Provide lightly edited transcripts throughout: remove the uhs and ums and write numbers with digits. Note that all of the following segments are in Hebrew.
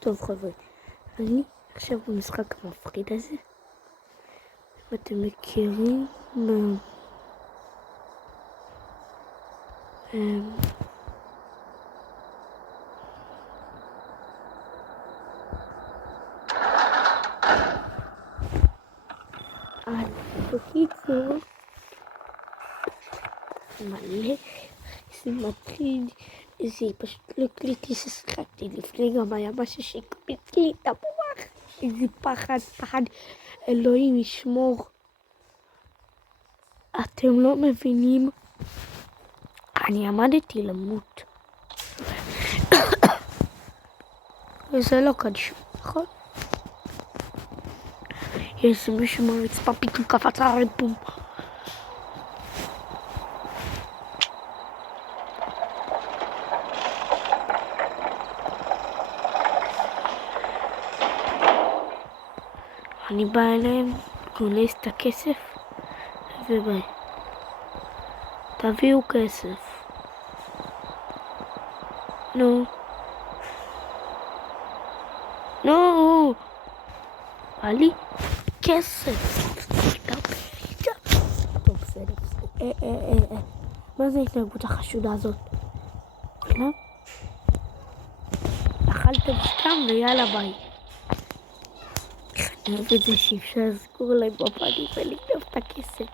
טוב חבר'ה, אני עכשיו במשחק המפחיד הזה, ואתם מכירים בקיצור מלא, זה מטריד, זה פשוט לא קליטי ששיחקתי לפני, גם היה משהו שהקפיץ לי את המוח, איזה פחד, אלוהים ישמור. אתם לא מבינים, אני עמדתי למות וזה לא קדשו, נכון? יש מישהו מהרצפה פתאום קפץ על הרפום. אני בא אליהם, גונז את הכסף וביי. תביאו כסף. נו. בא לי כסף. טוב, בסדר. מה זה ההתנהגות החשודה הזאת? אכלתם סתם ויאללה ביי. אני אוהב את זה שאפשר לזכור להם בפנים ולגנוב את הכסף.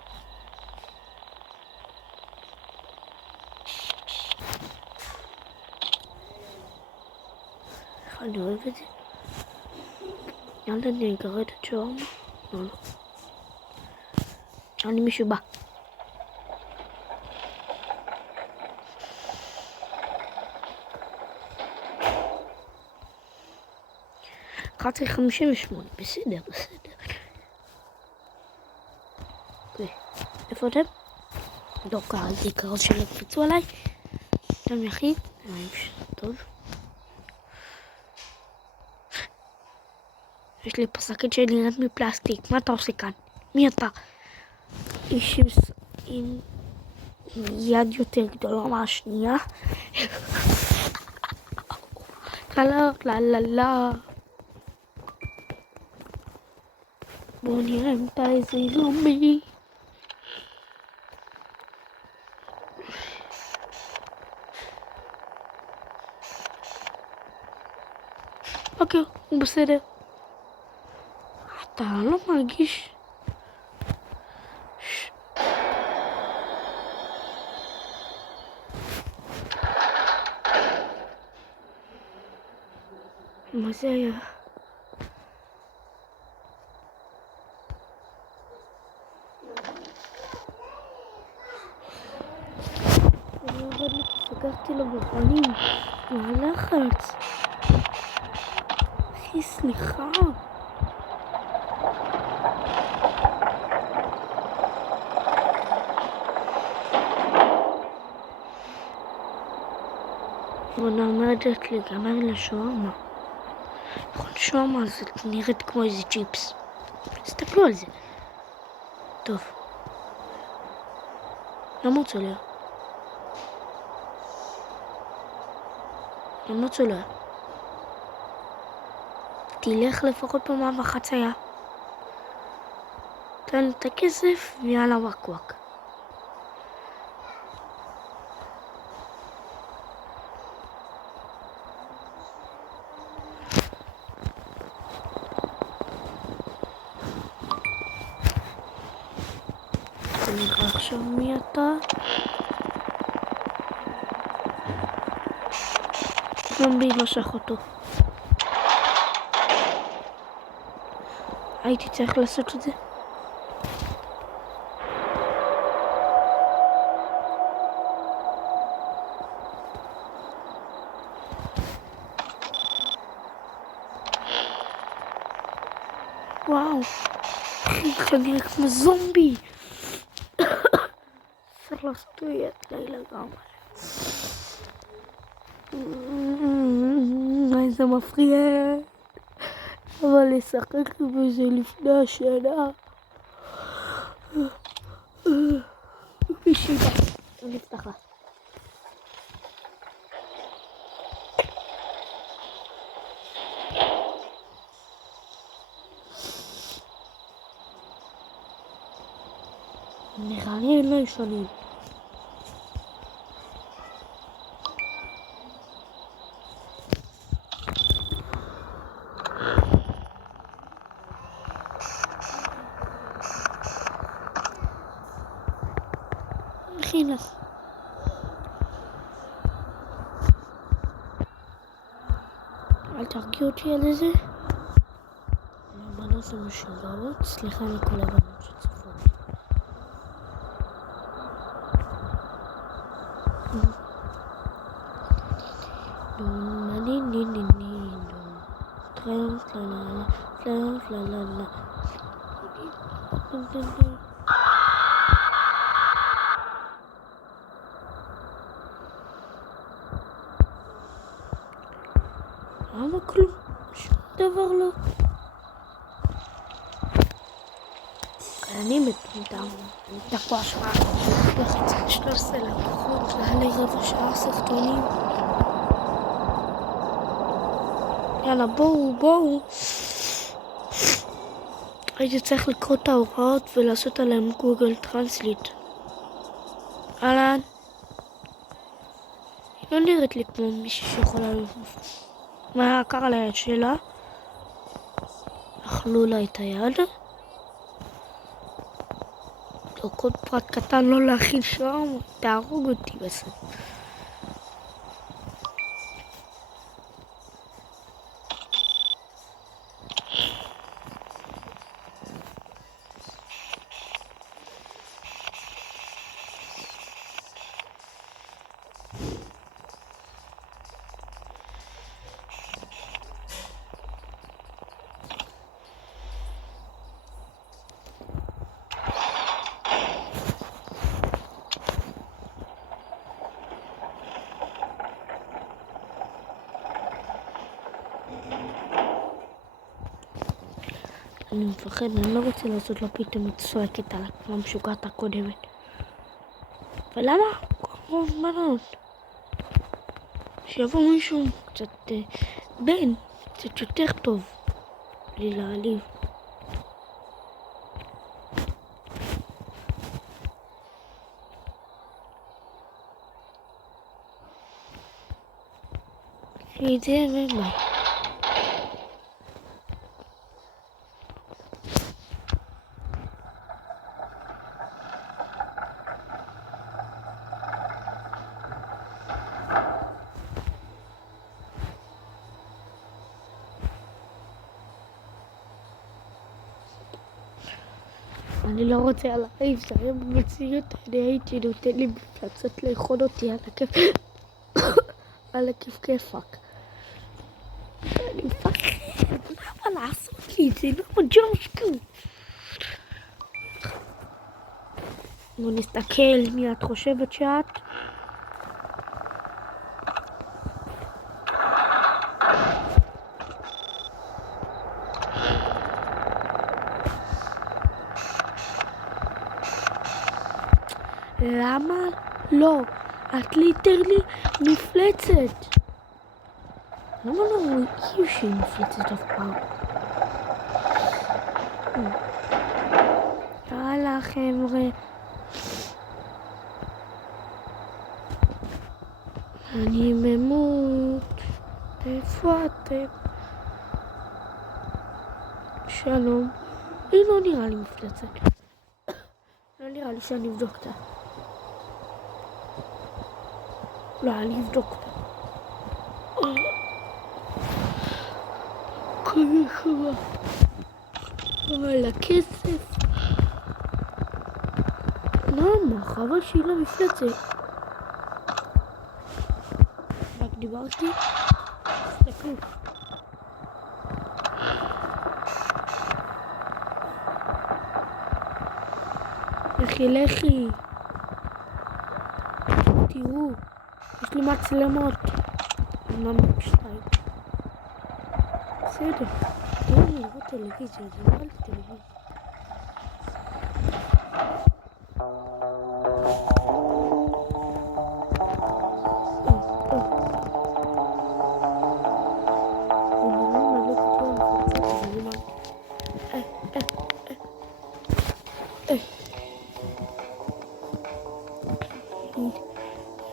אני אוהב את זה. יאללה, אני אגרד את שווארמה. לא. אני מישהו בא. אחת 58, בסדר. אוקיי, איפה אתם? לא קראתי קרוב שלא קפצו עליי. אתם יחיד? טוב. יש לי פה שקית שנראית מפלסטיק, מה אתה עושה כאן? מי אתה? איש עם יד יותר גדולה מהשנייה. לא. בואו נראה אם אתה איזה זומבי. אוקיי, הוא בסדר. אתה לא מרגיש? מה זה היה? סגרתי לו בפנים, מהלחץ. אחי, סליחה. בונה אומרת לגמרי לשווארמה. נכון, שווארמה זה נראית כמו איזה צ'יפס. תסתכלו על זה. טוב. למה צולע? תלך לפחות במעבר חצייה. תן את הכסף ויאללה וואק. אני אקרא עכשיו מי אתה? זומבי משך אותו. הייתי צריך לעשות את זה. וואו. זה נראה כמו זומבי. צריך לעשות לילה גם. איזה מפריע. אבל לשחק בזה לפני השנה. שיבה. אני אפתח לה. נראה לי אין לו ישנים. נכין לך. אל תרגיע אותי על איזה. הבנות המשוגעות. סליחה לכל הבנות שצפות. למה כלום? שום דבר לא. אני מטומטם. אני תקוע שעה. לחצה 13 לקוחות. לעלי רבע שעה סרטונים. יאללה בואו. הייתי צריך לקרוא את ההוראות ולעשות עליהם גוגל טרנסליט. אהלן. היא לא נראית לי כמו מישהי שיכולה מה קרה ליד שלה? אכלו לה את היד. לא כל פרט קטן לא להכיל שם, תהרוג אותי בסדר. אני מפחד, אני לא רוצה לעשות לה פתאום צועקת על המשוגעת הקודמת. ולמה? כל בנות. שיבוא מישהו קצת בן, קצת יותר טוב. בלי להעליב. זה ומה. אני לא רוצה על העיף, זה היה במציאות, אני הייתי נותן לי מפלצות לאכול אותי על הכיף כיפק. אני מפחד, למה לעשות לי את זה? למה ג'ונסקו? בוא נסתכל מי את חושבת שאת? למה? לא, את ליטרלי מפלצת. למה לא רואים שהיא מפלצת אף פעם? יאללה חבר'ה. אני ממות. איפה אתם? שלום. היא לא נראה לי מפלצת. לא נראה לי שאני אבדוק אותה. לא, אני אבדוק אותה. כל חווה. אבל הכסף. למה? חבל שהיא לא מפלצת. רק דיברתי. תסתכלו. לכי. תראו. יש לי מצלמות. אמנם שתיים. בסדר. תראו לי לראות טלוויזיה. זה לא על טלוויזיה.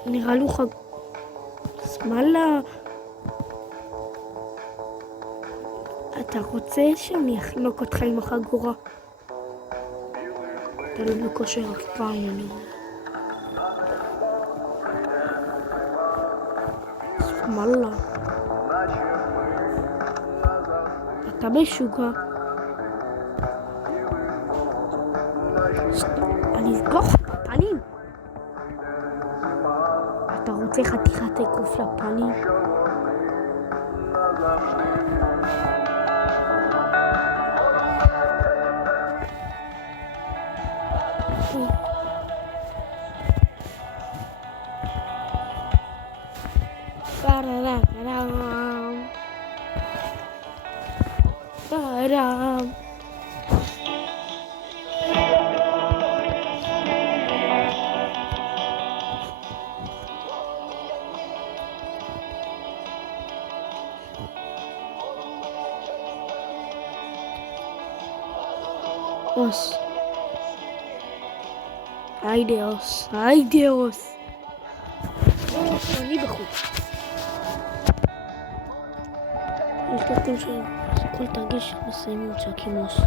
נראה לו חג... שמאלה. אתה רוצה שאני אחנוק אותך עם החגורה? אתה לא בכושר אף פעם, אני אומר. שמאלה. אתה משוגע. אני אסגור לך בפנים. אתה רוצה חתיכת אגרוף לפנים? Os. היידה אוס, היידה אוס. אני בחוץ. יש תקום שכל תרגיל שמסיימים צועקים אוס.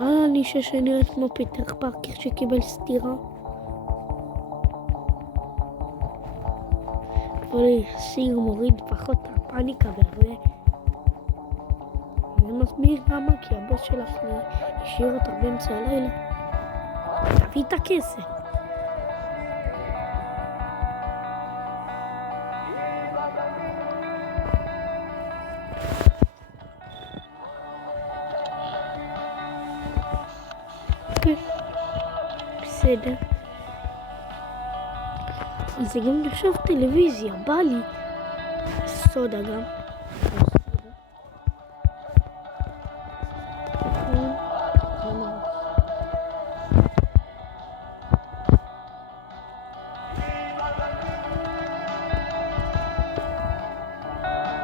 אני אישה שנראית כמו פיטר פארקר שקיבל סטירה. סיר מוריד פחות הפאניקה והרבה. אני מסביר למה, כי הבוס שלך השאיר אותה באמצע הלילה. תביא את הכסף. בסדר. זה גם נחשב טלוויזיה, בא לי. סודה גם.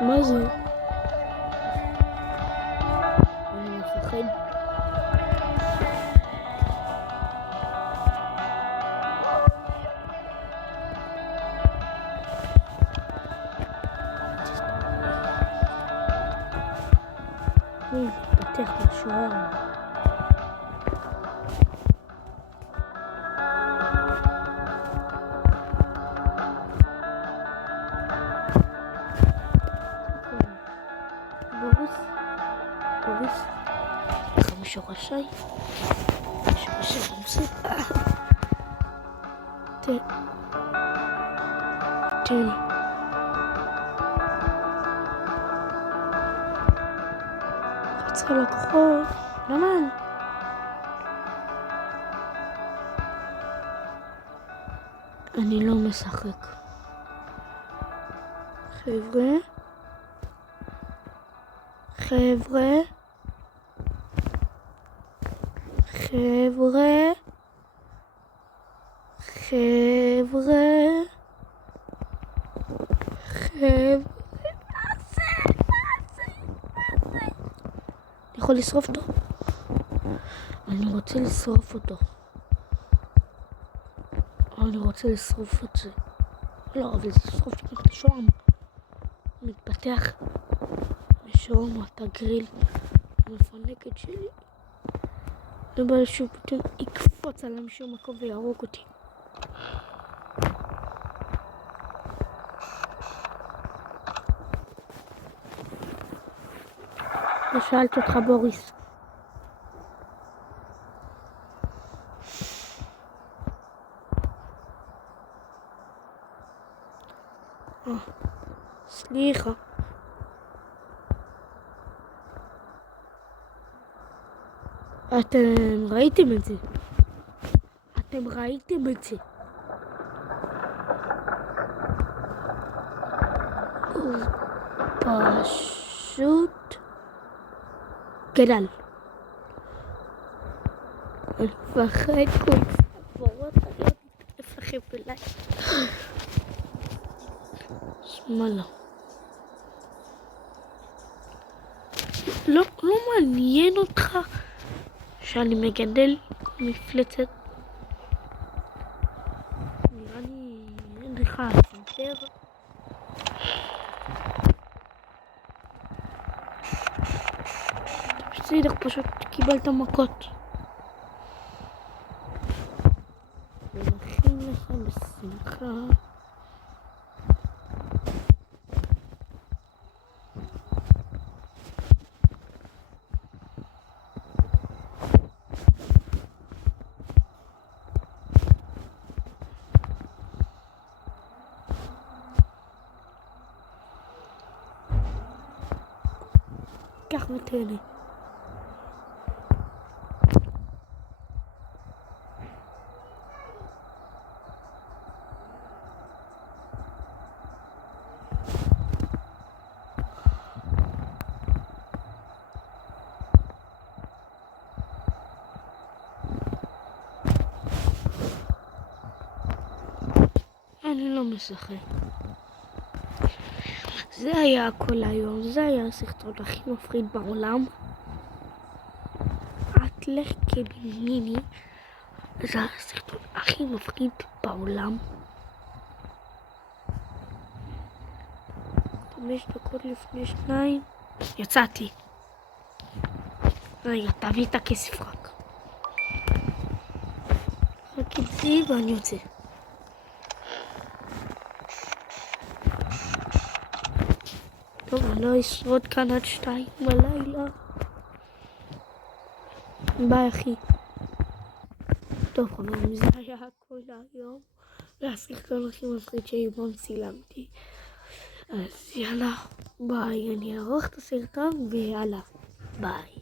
מה זה? אני מפחד. פתח משוער. בוריס, לך משורשי? משורשי רמסי? תן לי. רצה לקחו, למה? אני לא משחק. חבר'ה, אני יכול לשרוף אותו? אני רוצה לשרוף אותו. אני רוצה לשרוף את זה. לא, אבל זה לשרוף לי את השועם. מתפתח בשועם את הגריל המפנקת שלי. אבל שהוא פתאום יקפוץ עליו משום מקום ויהרוג אותי. ושאלתי אותך בוריס. סליחה. אתם ראיתם את זה. הוא פשוט גדל. אני מפחד כל צבורות, אני לא מתקף לכם אליי. שמאלה. לא מעניין אותך שאני מגדל מפלצת? נראה לי אין לך סנטר. בסדר, פשוט קיבלת מכות. ונכין לך בשמחה. קח ותהנה. אני לא משחק. זה היה הכל היום, זה היה הסרטון הכי מפחיד בעולם. אטלך קביניני, זה הסרטון הכי מפחיד בעולם. 5 דקות לפני 2, יצאתי. רגע, תביא את הכסף רק. רק את זה ואני יוצא. טוב, אני לא אשרוד כאן עד 2 בלילה. ביי אחי. טוב חברים, זה היה הכל היום. זה הסרטון הכי מפחיד שאי פעם צילמתי. אז יאללה, ביי. אני אערוך את הסרטון ויאללה, ביי.